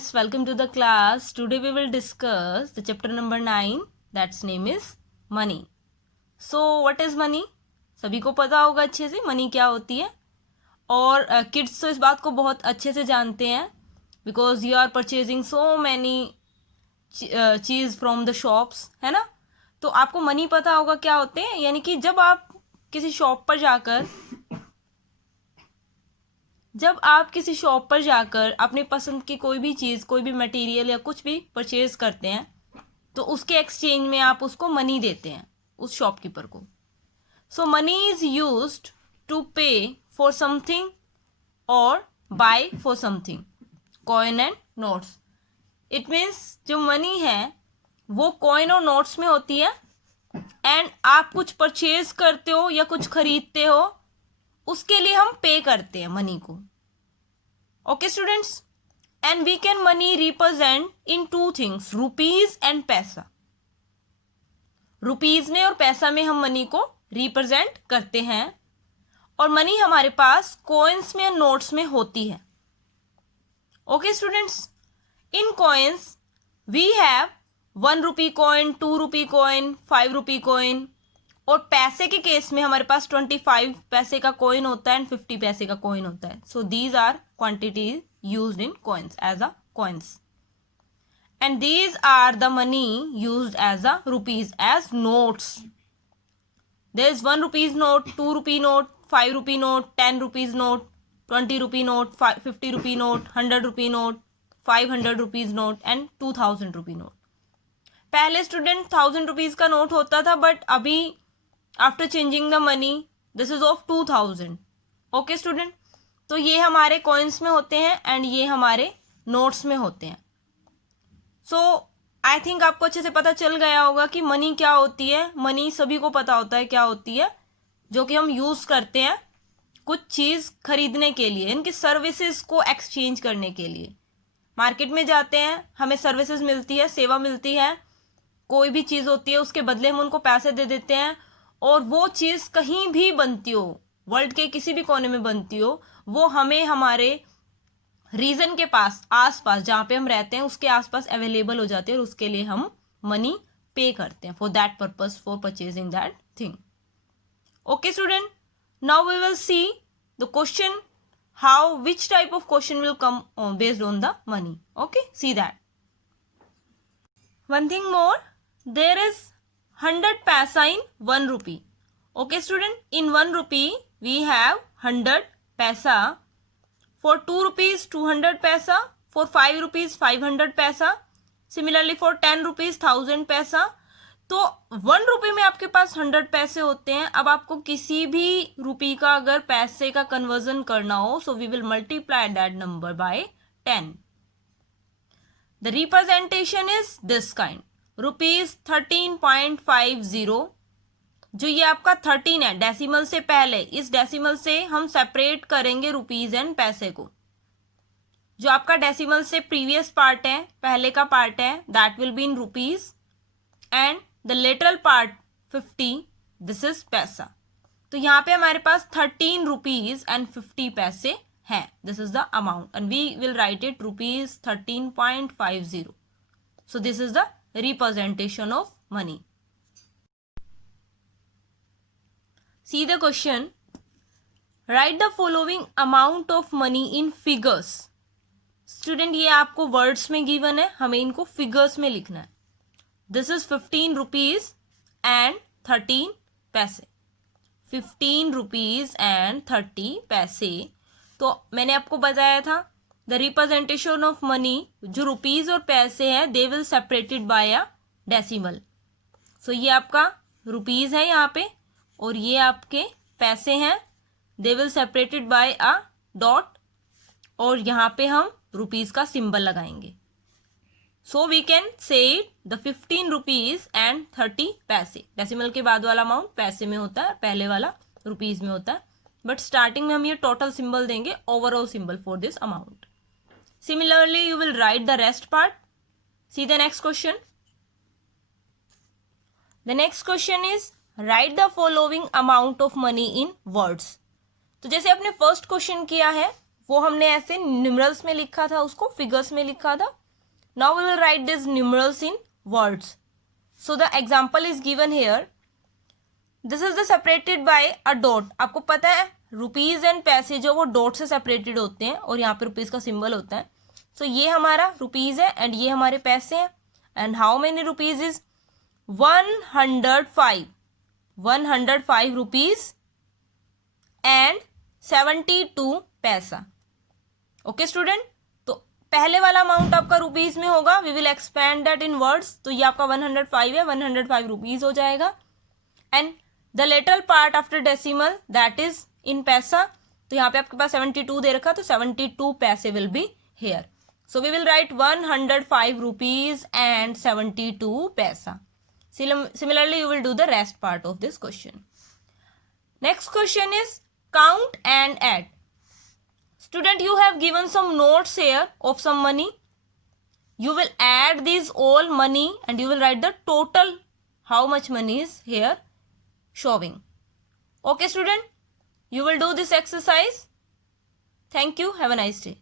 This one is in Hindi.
students, welcome to the class. Today we will discuss the chapter number 9, that's name is money. So what is money? सभी को पता होगा अच्छे से मनी क्या होती है, और किड्स तो इस बात को बहुत अच्छे से जानते हैं because you are purchasing so many चीज़ फ्रॉम द शॉप्स, है ना. तो आपको मनी पता होगा क्या होते हैं, यानी कि जब आप किसी शॉप पर जाकर अपनी पसंद की कोई भी चीज़, कोई भी मटेरियल या कुछ भी परचेज करते हैं तो उसके एक्सचेंज में आप उसको मनी देते हैं उस शॉपकीपर को. So money is used to pay for something और buy for something. Coin and notes. It means जो मनी है वो कॉइन और नोट्स में होती है, एंड आप कुछ परचेज करते हो या कुछ खरीदते हो उसके लिए हम पे करते हैं मनी को. Okay students, and we can money represent in two things, rupees and paisa. Rupees में और पैसा में हम मनी को रिप्रेजेंट करते हैं, और मनी हमारे पास कॉइन्स में और नोट्स में होती है. Okay students, in coins we have 1 rupee coin, 2 rupee coin, 5 rupee coin, और पैसे के केस में हमारे पास 25 पैसे का कॉइन होता है एंड 50 पैसे का कॉइन होता है. So these are quantities used in coins as a coins, and these are the money used as a rupees as notes. There is 1 rupees note, 2 rupee note, 5 rupee note, 10 rupees note, 20 rupee note, 50 rupee note, 100 rupee note, 500 rupees note and 2000 rupee note. पहले स्टूडेंट 1000 रुपीज का नोट होता था, बट अभी after changing the money this is of 2000. Okay student, तो ये हमारे कॉइन्स में होते हैं एंड ये हमारे नोट्स में होते हैं. सो आई थिंक आपको अच्छे से पता चल गया होगा कि मनी क्या होती है. मनी सभी को पता होता है क्या होती है, जो कि हम यूज करते हैं कुछ चीज खरीदने के लिए, इनकी सर्विसेज को एक्सचेंज करने के लिए. मार्केट में जाते हैं, हमें सर्विसेज मिलती है, सेवा मिलती है, कोई भी चीज होती है, उसके बदले हम उनको पैसे दे देते हैं, और वो चीज कहीं भी बनती हो, वर्ल्ड के किसी भी कोने में बनती हो, वो हमें हमारे रीजन के पास, आसपास जहाँ पे हम रहते हैं उसके आसपास अवेलेबल हो जाती है, और उसके लिए हम मनी पे करते हैं for that purpose, for purchasing that thing. Okay student, now we will see the question, how which type of question will come based on the money. Okay, see that. One thing more, there is 100 paisa in 1 rupee. Okay student, in 1 rupee we have 100 paisa. For 2 rupees 200 paisa, for 5 rupees 500 paisa, similarly for 10 rupees 1000 paisa. तो 1 रुपये में आपके पास 100 पैसे होते हैं. अब आपको किसी भी रुपये का अगर पैसे का कन्वर्जन करना हो, so we will multiply that number by 10. The representation is this kind, rupees 13.50. जो ये आपका 13 है डेसिमल से पहले, इस डेसिमल से हम सेपरेट करेंगे रुपीज एंड पैसे को. जो आपका डेसिमल से प्रीवियस पार्ट है, पहले का पार्ट है, that will be in rupees, and the lateral part 50, this is पैसा. तो यहाँ पे हमारे पास 13 रुपीज एंड 50 पैसे हैं. This is the amount, and we will write it rupees 13.50. So this is the representation of money. See the question, write the following amount of money in figures. Student, ये आपको वर्ड्स में गिवन है, हमें इनको फिगर्स में लिखना है. दिस इज 15 रुपीज एंड 13 पैसे. 15 रुपीज एंड 30 पैसे. तो मैंने आपको बताया था द रिप्रेजेंटेशन ऑफ मनी, जो रुपीज और पैसे हैं, they will separated by a decimal. So ये आपका रुपीज है यहाँ पे, और ये आपके पैसे हैं, they will separated by a dot, और यहाँ पे हम रुपीज का सिंबल लगाएंगे. So we can say the 15 rupees and 30 paise. Decimal के बाद वाला अमाउंट पैसे में होता है, पहले वाला रुपीज में होता है, बट स्टार्टिंग में हम ये टोटल सिंबल देंगे, overall symbol for this amount. Similarly you will write the rest part. See the next question. The next question is right the following amount of money in words. तो जैसे आपने फर्स्ट क्वेश्चन किया है, वो हमने ऐसे न्यूमरल्स में लिखा था, उसको फिगर्स में लिखा था. Now we will write this numerals in words. So the example is given here. This is the separated by a dot. आपको पता है रुपीज एंड पैसे जो वो डॉट से सेपरेटेड होते हैं और यहाँ पे रुपीज का सिंबल होता है. सो ये हमारा रुपीज है एंड ये हमारे पैसे हैं. And how many rupees is 105. 105 rupees and 72 पैसा. ओके स्टूडेंट, तो पहले वाला अमाउंट आपका रुपीज में होगा. We will expand that in words. तो ये आपका 105 है, 105 रुपीज हो जाएगा. And the latter part after decimal that is in paisa. तो यहाँ पे आपके पास 72 दे रखा, तो 72 paise will be here. So we will write 105 rupees and 72 paisa. Similarly, you will do the rest part of this question. Next question is count and add. Student, you have given some notes here of some money. You will add these all money and you will write the total how much money is here showing. Okay student, you will do this exercise. Thank you. Have a nice day.